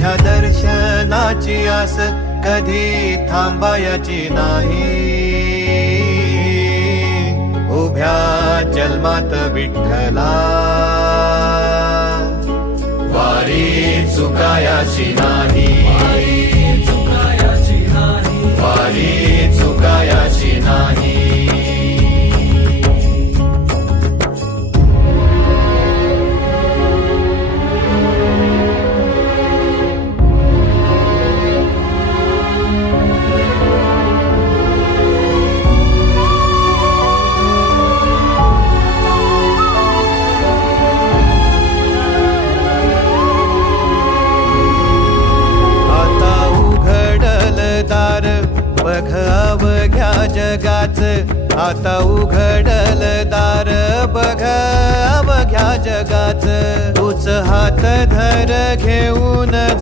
तुझ्या दर्शनाची आस कधी थांबायची नाही. उभ्या जन्मात विठ्ठला वारी चुकायाची नाही. वारी चुकायाची नाही. बघ अवघ्या जगाच, आता उघडल दार बघ अवघ्या जगाच. तूच हात धर घेऊन